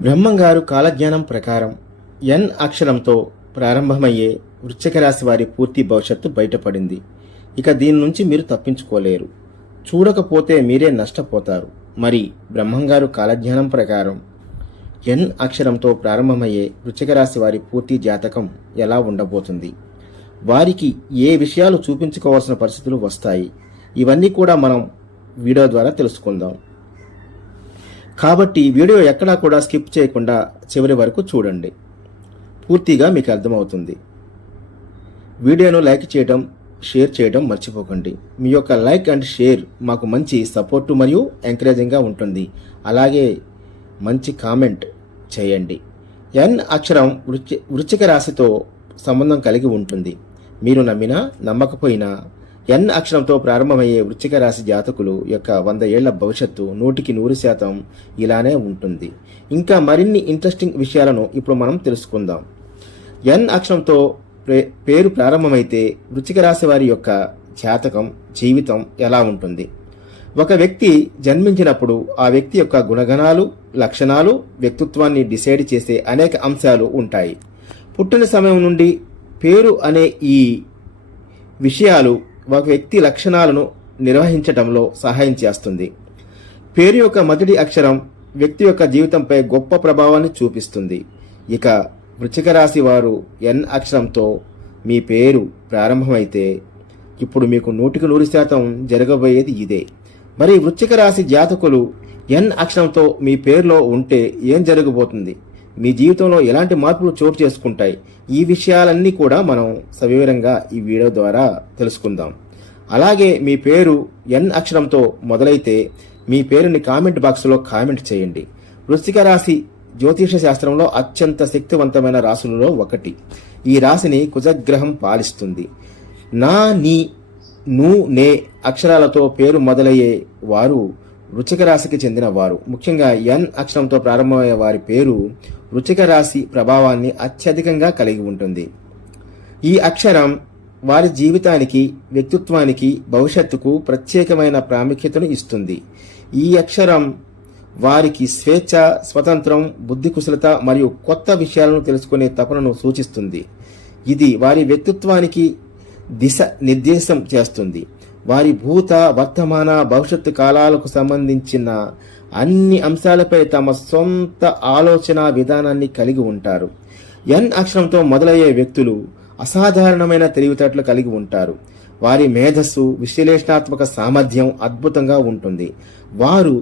బ్రహ్మంగారు కాలజ్ఞానం ప్రకారం ఎన్ అక్షరంతో ప్రారంభమయ్యే వృశ్చిక రాశి వారి పూర్తి భవిష్యత్తు బయటపడింది. ఇక దీని నుంచి మీరు తప్పించుకోలేరు. చూడకపోతే మీరే నష్టపోతారు. మరి బ్రహ్మంగారు కాలజ్ఞానం ప్రకారం ఎన్ అక్షరంతో ప్రారంభమయ్యే వృశ్చిక రాశి వారి పూర్తి జాతకం ఎలా ఉండబోతుంది, వారికి ఏ విషయాలు చూపించుకోవాల్సిన పరిస్థితులు వస్తాయి, ఇవన్నీ కూడా మనం వీడియో ద్వారా తెలుసుకుందాం. కాబట్టి వీడియో ఎక్కడా కూడా స్కిప్ చేయకుండా చివరి వరకు చూడండి. పూర్తిగా మీకు అర్థమవుతుంది. వీడియోను లైక్ చేయడం, షేర్ చేయడం మర్చిపోకండి. మీ యొక్క లైక్ అండ్ షేర్ మాకు మంచి సపోర్టు మరియు ఎంకరేజింగ్గా ఉంటుంది. అలాగే మంచి కామెంట్ చేయండి. ఎన్ అక్షరం వృశ్చిక రాశితో సంబంధం కలిగి ఉంటుంది. మీరు నమ్మినా నమ్మకపోయినా ఎన్ అక్షరంతో ప్రారంభమయ్యే వృశ్చిక రాశి జాతకులు యొక్క 100 ఏళ్ల భవిష్యత్తు 100% ఇలానే ఉంటుంది. ఇంకా మరిన్ని ఇంట్రెస్టింగ్ విషయాలను ఇప్పుడు మనం తెలుసుకుందాం. ఎన్ అక్షరంతో పేరు ప్రారంభమైతే వృశ్చిక రాశి వారి యొక్క జాతకం, జీవితం ఎలా ఉంటుంది? ఒక వ్యక్తి జన్మించినప్పుడు ఆ వ్యక్తి యొక్క గుణగణాలు, లక్షణాలు, వ్యక్తిత్వాన్ని డిసైడ్ చేసే అనేక అంశాలు ఉంటాయి. పుట్టిన సమయం నుండి పేరు అనే ఈ విషయాలు ఒక వ్యక్తి లక్షణాలను నిర్వహించడంలో సహాయం చేస్తుంది. పేరు యొక్క మొదటి అక్షరం వ్యక్తి యొక్క జీవితంపై గొప్ప ప్రభావాన్ని చూపిస్తుంది. ఇక వృశ్చిక రాశి వారు ఎన్ అక్షరంతో మీ పేరు ప్రారంభమైతే ఇప్పుడు మీకు 100% జరగబోయేది ఇదే. మరి వృశ్చిక రాశి జాతకులు ఎన్ అక్షరంతో మీ పేరులో ఉంటే ఏం జరగబోతుంది? మీ జీవితంలో ఎలాంటి మార్పులు చోటు చేసుకుంటాయి? ఈ విషయాలన్నీ కూడా మనం సవివరంగా ఈ వీడియో ద్వారా తెలుసుకుందాం. అలాగే మీ పేరు ఎన్ అక్షరంతో మొదలైతే మీ పేరుని కామెంట్ బాక్స్లో కామెంట్ చేయండి. వృశ్చిక రాశి జ్యోతిష శాస్త్రంలో అత్యంత శక్తివంతమైన రాశులలో ఒకటి. ఈ రాశిని కుజగ్రహం పాలిస్తుంది. నా, నీ, ను, నే అక్షరాలతో పేరు మొదలయ్యే వారు వృశ్చిక రాశికి చెందిన వారు. ముఖ్యంగా ఎన్ అక్షరంతో ప్రారంభమయ్యే వారి పేరు వృశ్చిక రాశి ప్రభావాన్ని అత్యధికంగా కలిగి ఉంటుంది. ఈ అక్షరం వారి జీవితానికి, వ్యక్తిత్వానికి, భవిష్యత్తుకు ప్రత్యేకమైన ప్రాముఖ్యతను ఇస్తుంది. ఈ అక్షరం వారికి స్వేచ్ఛ, స్వతంత్రం, బుద్ధి కుశలత మరియు కొత్త విషయాలను తెలుసుకునే తపనను సూచిస్తుంది. ఇది వారి వ్యక్తిత్వానికి దిశ నిర్దేశం చేస్తుంది. వారి భూత, వర్తమాన, భవిష్యత్తు కాలాలకు సంబంధించిన అన్ని అంశాలపై తమ సొంత ఆలోచన విధానాన్ని కలిగి ఉంటారు. ఎన్ అక్షరంతో మొదలయ్యే వ్యక్తులు అసాధారణమైన తెలివితేటలు కలిగి ఉంటారు. వారి మేధస్సు, విశ్లేషణాత్మక సామర్థ్యం అద్భుతంగా ఉంటుంది. వారు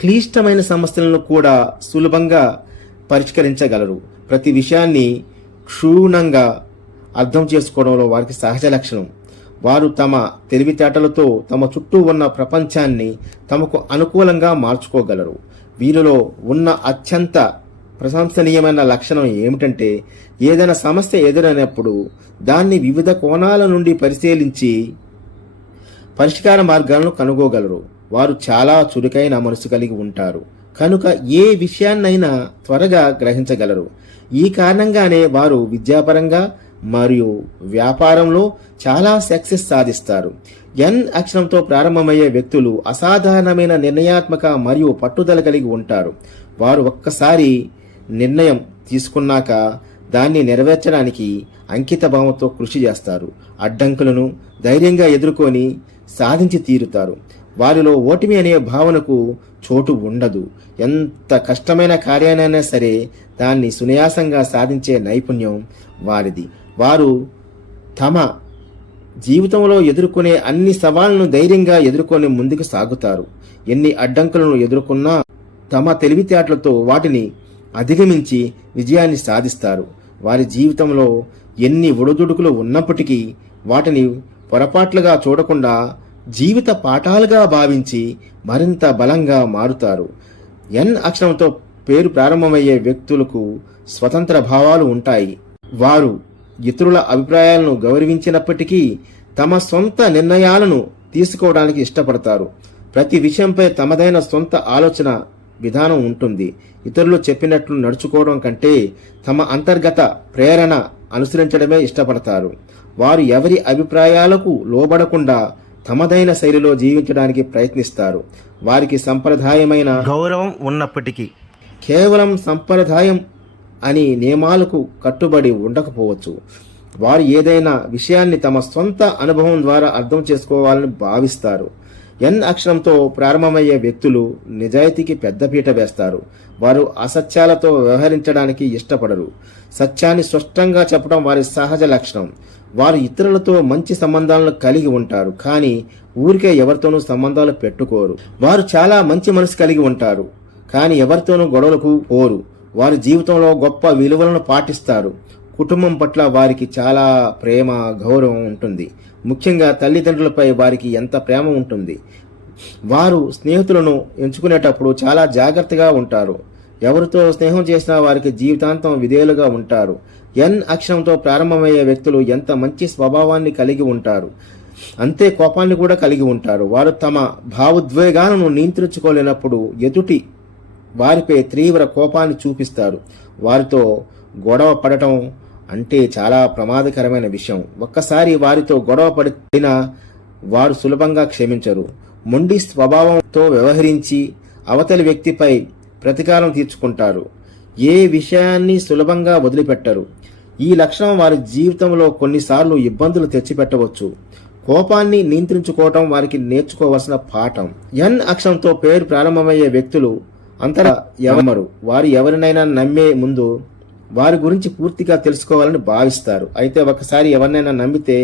క్లిష్టమైన సమస్యలను కూడా సులభంగా పరిష్కరించగలరు. ప్రతి విషయాన్ని క్షుణ్ణంగా అర్థం చేసుకోవడంలో వారికి సహజ లక్షణం. వారు తమ తెలివితేటలతో తమ చుట్టూ ఉన్న ప్రపంచాన్ని తమకు అనుకూలంగా మార్చుకోగలరు. వీరిలో ఉన్న అత్యంత ప్రశంసనీయమైన లక్షణం ఏమిటంటే ఏదైనా సమస్య ఎదురైనప్పుడు దాన్ని వివిధ కోణాల నుండి పరిశీలించి పరిష్కార మార్గాలను కనుగోగలరు. వారు చాలా చురుకైన మనసు కలిగి ఉంటారు కనుక ఏ విషయాన్నైనా త్వరగా గ్రహించగలరు. ఈ కారణంగానే వారు విద్యాపరంగా మరియు వ్యాపారంలో చాలా సక్సెస్ సాధిస్తారు. ఎన్ అక్షరంతో ప్రారంభమయ్యే వ్యక్తులు అసాధారణమైన నిర్ణయాత్మక మరియు పట్టుదల కలిగి ఉంటారు. వారు ఒక్కసారి నిర్ణయం తీసుకున్నాక దాన్ని నెరవేర్చడానికి అంకిత భావంతో కృషి చేస్తారు. అడ్డంకులను ధైర్యంగా ఎదుర్కొని సాధించి తీరుతారు. వారిలో ఓటమి అనే భావనకు చోటు ఉండదు. ఎంత కష్టమైన కార్యాన్నైనా సరే దాన్ని సునాయాసంగా సాధించే నైపుణ్యం వారిది. వారు తమ జీవితంలో ఎదుర్కొనే అన్ని సవాళ్లను ధైర్యంగా ఎదుర్కొని ముందుకు సాగుతారు. ఎన్ని అడ్డంకులను ఎదుర్కొన్నా తమ తెలివితేటలతో వాటిని అధిగమించి విజయాన్ని సాధిస్తారు. వారి జీవితంలో ఎన్ని ఒడిదుడుకులు ఉన్నప్పటికీ వాటిని పొరపాట్లుగా చూడకుండా జీవిత పాఠాలుగా భావించి మరింత బలంగా మారుతారు. ఎన్ అక్షరంతో పేరు ప్రారంభమయ్యే వ్యక్తులకు స్వతంత్ర భావాలు ఉంటాయి. వారు ఇతరుల అభిప్రాయాలను గౌరవించినప్పటికీ తమ సొంత నిర్ణయాలను తీసుకోవడానికి ఇష్టపడతారు. ప్రతి విషయంపై తమదైన సొంత ఆలోచన విధానం ఉంటుంది. ఇతరులు చెప్పినట్లు నడుచుకోవడం కంటే తమ అంతర్గత ప్రేరణ అనుసరించడమే ఇష్టపడతారు. వారు ఎవరి అభిప్రాయాలకు లోబడకుండా తమదైన శైలిలో జీవించడానికి ప్రయత్నిస్తారు. వారికి సంప్రదాయమైన గౌరవం ఉన్నప్పటికీ కేవలం సంప్రదాయం అని నియమాలకు కట్టుబడి ఉండకపోవచ్చు. వారు ఏదైనా విషయాన్ని తమ సొంత అనుభవం ద్వారా అర్థం చేసుకోవాలని భావిస్తారు. ఎన్ అక్షరంతో ప్రారంభమయ్యే వ్యక్తులు నిజాయితీకి పెద్దపీట వేస్తారు. వారు అసత్యాలతో వ్యవహరించడానికి ఇష్టపడరు. సత్యాన్ని స్పష్టంగా చెప్పడం వారి సహజ లక్షణం. వారు ఇతరులతో మంచి సంబంధాలను కలిగి ఉంటారు, కానీ ఊరికే ఎవరితోనూ సంబంధాలు పెట్టుకోరు. వారు చాలా మంచి మనసు కలిగి ఉంటారు, కానీ ఎవరితోనూ గొడవలకు పోరు. వారి జీవితంలో గొప్ప విలువలను పాటిస్తారు. కుటుంబం పట్ల వారికి చాలా ప్రేమ, గౌరవం ఉంటుంది. ముఖ్యంగా తల్లిదండ్రులపై వారికి ఎంత ప్రేమ ఉంటుంది. వారు స్నేహితులను ఎంచుకునేటప్పుడు చాలా జాగ్రత్తగా ఉంటారు. ఎవరితో స్నేహం చేసినా వారికి జీవితాంతం విధేయులుగా ఉంటారు. ఎన్ అక్షరంతో ప్రారంభమయ్యే వ్యక్తులు ఎంత మంచి స్వభావాన్ని కలిగి ఉంటారు, అంతే కోపాన్ని కూడా కలిగి ఉంటారు. వారు తమ భావోద్వేగాలను నియంత్రించుకోలేనప్పుడు ఎదుటి వారిపై తీవ్ర కోపాన్ని చూపిస్తారు. వారితో గొడవ పడటం అంటే చాలా ప్రమాదకరమైన విషయం. ఒక్కసారి వారితో గొడవ పడినా వారు సులభంగా క్షమించరు. మొండి స్వభావంతో వ్యవహరించి అవతలి వ్యక్తిపై ప్రతీకారం తీర్చుకుంటారు. ఏ విషయాన్ని సులభంగా వదిలిపెట్టరు. ఈ లక్షణం వారి జీవితంలో కొన్నిసార్లు ఇబ్బందులు తెచ్చిపెట్టవచ్చు. కోపాన్ని నియంత్రించుకోవటం వారికి నేర్చుకోవాల్సిన పాఠం. ఎన్ అక్షరంతో పేరు ప్రారంభమయ్యే వ్యక్తులు అంతటా ఎవరు వారు ఎవరినైనా నమ్మే ముందు వారి గురించి పూర్తిగా తెలుసుకోవాలని భావిస్తారు. అయితే ఒకసారి ఎవరినైనా నమ్మితే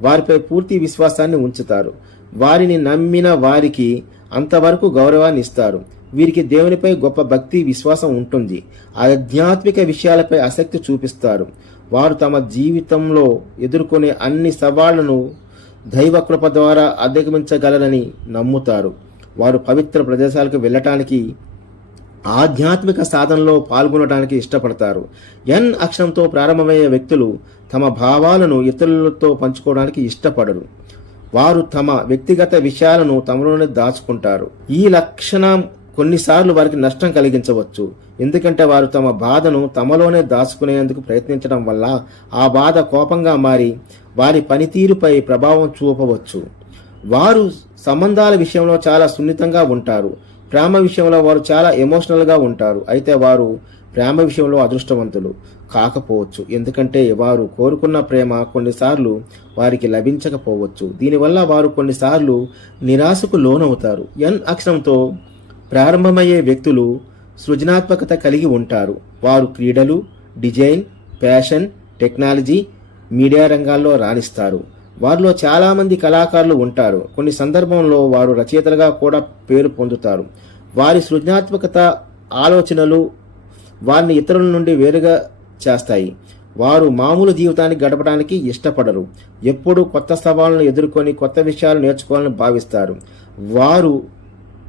వారిపై పూర్తి విశ్వాసాన్ని ఉంచుతారు. వారిని నమ్మిన వారికి అంతవరకు గౌరవాన్ని ఇస్తారు. వీరికి దేవునిపై గొప్ప భక్తి, విశ్వాసం ఉంటుంది. ఆధ్యాత్మిక విషయాలపై ఆసక్తి చూపిస్తారు. వారు తమ జీవితంలో ఎదుర్కొనే అన్ని సవాళ్లను దైవ కృప ద్వారా అధిగమించగలరని నమ్ముతారు. వారు పవిత్ర ప్రదేశాలకు వెళ్ళటానికి, ఆధ్యాత్మిక సాధనలో పాల్గొనడానికి ఇష్టపడతారు. ఎన్ అక్షరంతో ప్రారంభమయ్యే వ్యక్తులు తమ భావాలను ఇతరులతో పంచుకోవడానికి ఇష్టపడరు. వారు తమ వ్యక్తిగత విషయాలను తమలోనే దాచుకుంటారు. ఈ లక్షణం కొన్నిసార్లు వారికి నష్టం కలిగించవచ్చు, ఎందుకంటే వారు తమ బాధను తమలోనే దాచుకునేందుకు ప్రయత్నించడం వల్ల ఆ బాధ కోపంగా మారి వారి పనితీరుపై ప్రభావం చూపవచ్చు. వారు సంబంధాల విషయంలో చాలా సున్నితంగా ఉంటారు. ప్రేమ విషయంలో వారు చాలా ఎమోషనల్గా ఉంటారు. అయితే వారు ప్రేమ విషయంలో అదృష్టవంతులు కాకపోవచ్చు, ఎందుకంటే వారు కోరుకున్న ప్రేమ కొన్నిసార్లు వారికి లభించకపోవచ్చు. దీనివల్ల వారు కొన్నిసార్లు నిరాశకు లోనవుతారు. ఎన్ అక్షరంతో ప్రారంభమయ్యే వ్యక్తులు సృజనాత్మకత కలిగి ఉంటారు. వారు క్రీడలు, డిజైన్, ఫ్యాషన్, టెక్నాలజీ, మీడియా రంగాల్లో రాణిస్తారు. వారిలో చాలామంది కళాకారులు ఉంటారు. కొన్ని సందర్భంలో వారు రచయితలుగా కూడా పేరు పొందుతారు. వారి సృజనాత్మకత ఆలోచనలు వారిని ఇతరుల నుండి వేరుగా చేస్తాయి. వారు మామూలు జీవితాన్ని గడపడానికి ఇష్టపడరు. ఎప్పుడూ కొత్త సవాళ్లను ఎదుర్కొని కొత్త విషయాలు నేర్చుకోవాలని భావిస్తారు. వారు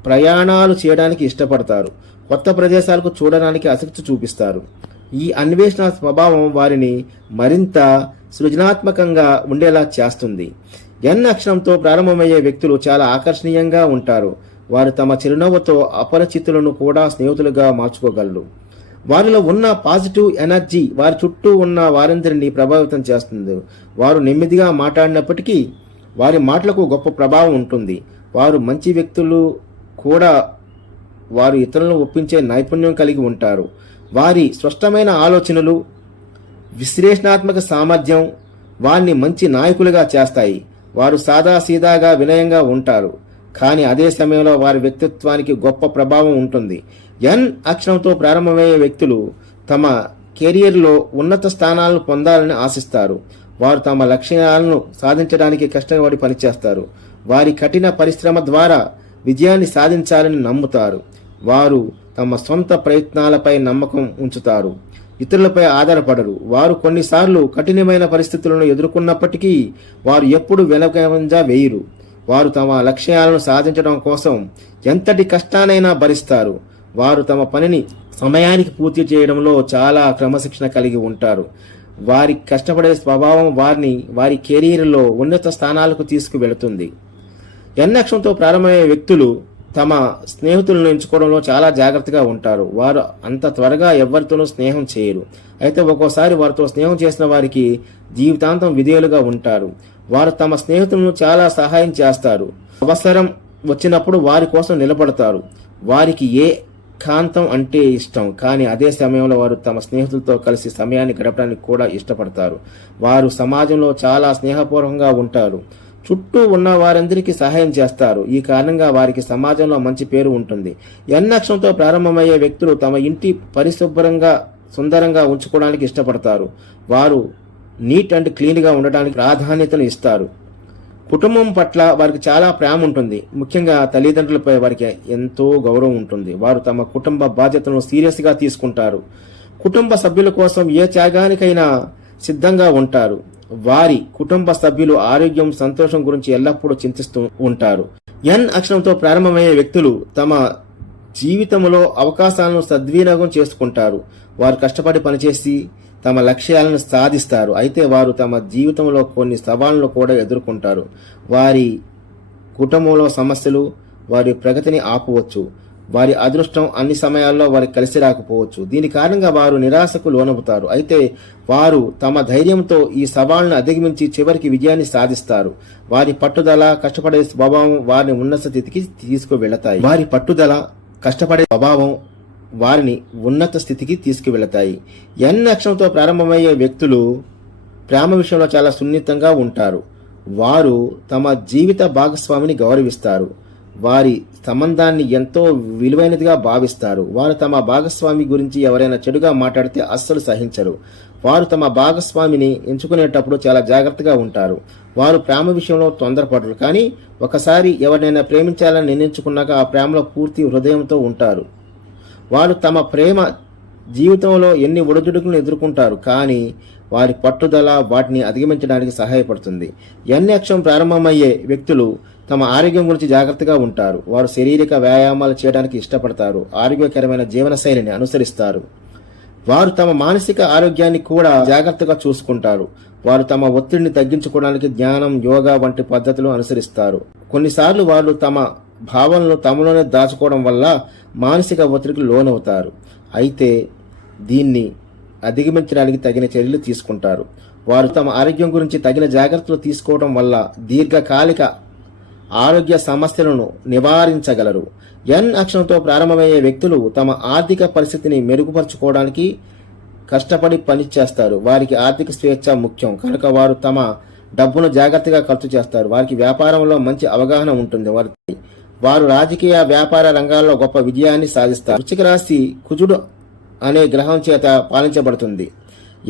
ప్రయాణాలు చేయడానికి ఇష్టపడతారు. కొత్త ప్రదేశాలకు చూడడానికి ఆసక్తి చూపిస్తారు. ఈ అన్వేషణ స్వభావం వారిని మరింత సృజనాత్మకంగా ఉండేలా చేస్తుంది. ఎన్ అక్షరంతో ప్రారంభమయ్యే వ్యక్తులు చాలా ఆకర్షణీయంగా ఉంటారు. వారు తమ చిరునవ్వుతో అపరిచితులను కూడా స్నేహితులుగా మార్చుకోగలరు. వారిలో ఉన్న పాజిటివ్ ఎనర్జీ వారి చుట్టూ ఉన్న వారందరినీ ప్రభావితం చేస్తుంది. వారు నెమ్మదిగా మాట్లాడినప్పటికీ వారి మాటలకు గొప్ప ప్రభావం ఉంటుంది. వారు మంచి వ్యక్తులు కూడా. వారు ఇతరులను ఒప్పించే నైపుణ్యం కలిగి ఉంటారు. వారి స్పష్టమైన ఆలోచనలు, విశ్లేషణాత్మక సామర్థ్యం వారిని మంచి నాయకులుగా చేస్తాయి. వారు సాదాసీదాగా వినయంగా ఉంటారు, కానీ అదే సమయంలో వారి వ్యక్తిత్వానికి గొప్ప ప్రభావం ఉంటుంది. ఎన్ అక్షరంతో ప్రారంభమయ్యే వ్యక్తులు తమ కెరియర్లో ఉన్నత స్థానాలను పొందాలని ఆశిస్తారు. వారు తమ లక్ష్యాలను సాధించడానికి కష్టపడి పనిచేస్తారు. వారి కఠిన పరిశ్రమ ద్వారా విజయాన్ని సాధించాలని నమ్ముతారు. వారు తమ సొంత ప్రయత్నాలపై నమ్మకం ఉంచుతారు, ఇతరులపై ఆధారపడరు. వారు కొన్నిసార్లు కఠినమైన పరిస్థితులను ఎదుర్కొన్నప్పటికీ వారు ఎప్పుడు వెనకంజా వేయరు. వారు తమ లక్ష్యాలను సాధించడం కోసం ఎంతటి కష్టానైనా భరిస్తారు. వారు తమ పనిని సమయానికి పూర్తి చేయడంలో చాలా క్రమశిక్షణ కలిగి ఉంటారు. వారి కష్టపడే స్వభావం వారిని వారి కెరీర్లో ఉన్నత స్థానాలకు తీసుకువెళుతుంది. ఎన్ అక్షరంతో ప్రారంభమయ్యే వ్యక్తులు తమ స్నేహితులను ఎంచుకోవడంలో చాలా జాగ్రత్తగా ఉంటారు. వారు అంత త్వరగా ఎవరితోనూ స్నేహం చేయరు. అయితే ఒక్కోసారి వారితో స్నేహం చేసిన వారికి జీవితాంతం విధేయులుగా ఉంటారు. వారు తమ స్నేహితులను చాలా సహాయం చేస్తారు. అవసరం వచ్చినప్పుడు వారి కోసం నిలబడతారు. వారికి ఏ ఏకాంతం అంటే ఇష్టం, కానీ అదే సమయంలో వారు తమ స్నేహితులతో కలిసి సమయాన్ని గడపడానికి కూడా ఇష్టపడతారు. వారు సమాజంలో చాలా స్నేహపూర్వకంగా ఉంటారు. చుట్టూ ఉన్న వారందరికీ సహాయం చేస్తారు. ఈ కారణంగా వారికి సమాజంలో మంచి పేరు ఉంటుంది. ఎన్ అక్షరంతో ప్రారంభమయ్యే వ్యక్తులు తమ ఇంటి పరిశుభ్రంగా సుందరంగా ఉంచుకోవడానికి ఇష్టపడతారు. వారు నీట్ అండ్ క్లీన్గా ఉండడానికి ప్రాధాన్యతను ఇస్తారు. కుటుంబం పట్ల వారికి చాలా ప్రేమ ఉంటుంది. ముఖ్యంగా తల్లిదండ్రులపై వారికి ఎంతో గౌరవం ఉంటుంది. వారు తమ కుటుంబ బాధ్యతలను సీరియస్గా తీసుకుంటారు. కుటుంబ సభ్యుల కోసం ఏ త్యాగానికైనా సిద్ధంగా ఉంటారు. వారి కుటుంబ సభ్యులు ఆరోగ్యం, సంతోషం గురించి ఎల్లప్పుడూ చింతిస్తూ ఉంటారు. ఎన్ అక్షరంతో ప్రారంభమయ్యే వ్యక్తులు తమ జీవితంలో అవకాశాలను సద్వినియోగం చేసుకుంటారు. వారు కష్టపడి పనిచేసి తమ లక్ష్యాలను సాధిస్తారు. అయితే వారు తమ జీవితంలో కొన్ని సవాళ్లను కూడా ఎదుర్కొంటారు. వారి కుటుంబంలో సమస్యలు వారి ప్రగతిని ఆపవచ్చు. వారి అదృష్టం అన్ని సమయాల్లో వారికి కలిసి రాకపోవచ్చు. దీని కారణంగా వారు నిరాశకు లోనవుతారు. అయితే వారు తమ ధైర్యంతో ఈ సవాళ్లను అధిగమించి చివరికి విజయాన్ని సాధిస్తారు. వారి పట్టుదల, కష్టపడే స్వభావం వారిని ఉన్నత స్థితికి తీసుకువెళతాయి. వారి పట్టుదల, కష్టపడే స్వభావం వారిని ఉన్నత స్థితికి తీసుకువెళతాయి. ఎన్ అక్షరంతో ప్రారంభమయ్యే వ్యక్తులు ప్రేమ విషయంలో చాలా సున్నితంగా ఉంటారు. వారు తమ జీవిత భాగస్వామిని గౌరవిస్తారు. వారి సంబంధాన్ని ఎంతో విలువైనదిగా భావిస్తారు. వారు తమ భాగస్వామి గురించి ఎవరైనా చెడుగా మాట్లాడితే అస్సలు సహించరు. వారు తమ భాగస్వామిని ఎంచుకునేటప్పుడు చాలా జాగ్రత్తగా ఉంటారు. వారు ప్రేమ విషయంలో తొందరపడరు, కానీ ఒకసారి ఎవరినైనా ప్రేమించాలని నిర్ణయించుకున్నాక ఆ ప్రేమలో పూర్తి హృదయంతో ఉంటారు. వారు తమ ప్రేమ జీవితంలో ఎన్ని ఒడిదుడుకులను ఎదుర్కొంటారు, కానీ వారి పట్టుదల వాటిని అధిగమించడానికి సహాయపడుతుంది. ఎన్ అక్షరం ప్రారంభమయ్యే వ్యక్తులు తమ ఆరోగ్యం గురించి జాగ్రత్తగా ఉంటారు. వారు శారీరక వ్యాయామాలు చేయడానికి ఇష్టపడతారు. ఆరోగ్యకరమైన జీవనశైలిని అనుసరిస్తారు. వారు తమ మానసిక ఆరోగ్యాన్ని కూడా జాగ్రత్తగా చూసుకుంటారు. వారు తమ ఒత్తిడిని తగ్గించుకోవడానికి ధ్యానం, యోగా వంటి పద్ధతులు అనుసరిస్తారు. కొన్నిసార్లు వారు తమ భావనలను తమలోనే దాచుకోవడం వల్ల మానసిక ఒత్తిడికి లోనవుతారు. అయితే దీన్ని అధిగమించడానికి తగిన చర్యలు తీసుకుంటారు. వారు తమ ఆరోగ్యం గురించి తగిన జాగ్రత్తలు తీసుకోవడం వల్ల దీర్ఘకాలిక ఆరోగ్య సమస్యలను నివారించగలరు. ఎన్ అక్షరంతో ప్రారంభమయ్యే వ్యక్తులు తమ ఆర్థిక పరిస్థితిని మెరుగుపరుచుకోవడానికి కష్టపడి పనిచేస్తారు. వారికి ఆర్థిక స్వేచ్ఛ ముఖ్యం కనుక వారు తమ డబ్బును జాగ్రత్తగా ఖర్చు చేస్తారు. వారికి వ్యాపారంలో మంచి అవగాహన ఉంటుంది. వారు రాజకీయ, వ్యాపార రంగాల్లో గొప్ప విజయాన్ని సాధిస్తారు. వృశ్చిక రాశి కుజుడు అనే గ్రహం చేత పాలించబడుతుంది.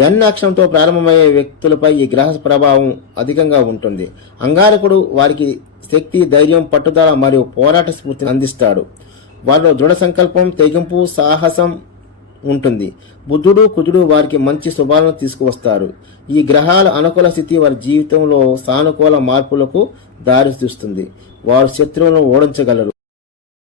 ఎన్ అక్షరంతో ప్రారంభమయ్యే వ్యక్తులపై ఈ గ్రహ ప్రభావం అధికంగా ఉంటుంది. అంగారకుడు వారికి శక్తి, ధైర్యం, పట్టుదల మరియు పోరాట స్ఫూర్తిని అందిస్తాడు. వారిలో దృఢ సంకల్పం, తెగింపు, సాహసం ఉంటుంది. బుధుడు, కుజుడు వారికి మంచి శుభాలను తీసుకువస్తారు. ఈ గ్రహాల అనుకూల స్థితి వారి జీవితంలో సానుకూల మార్పులకు దారితీస్తుంది. వారు శత్రువులను ఓడించగలరు.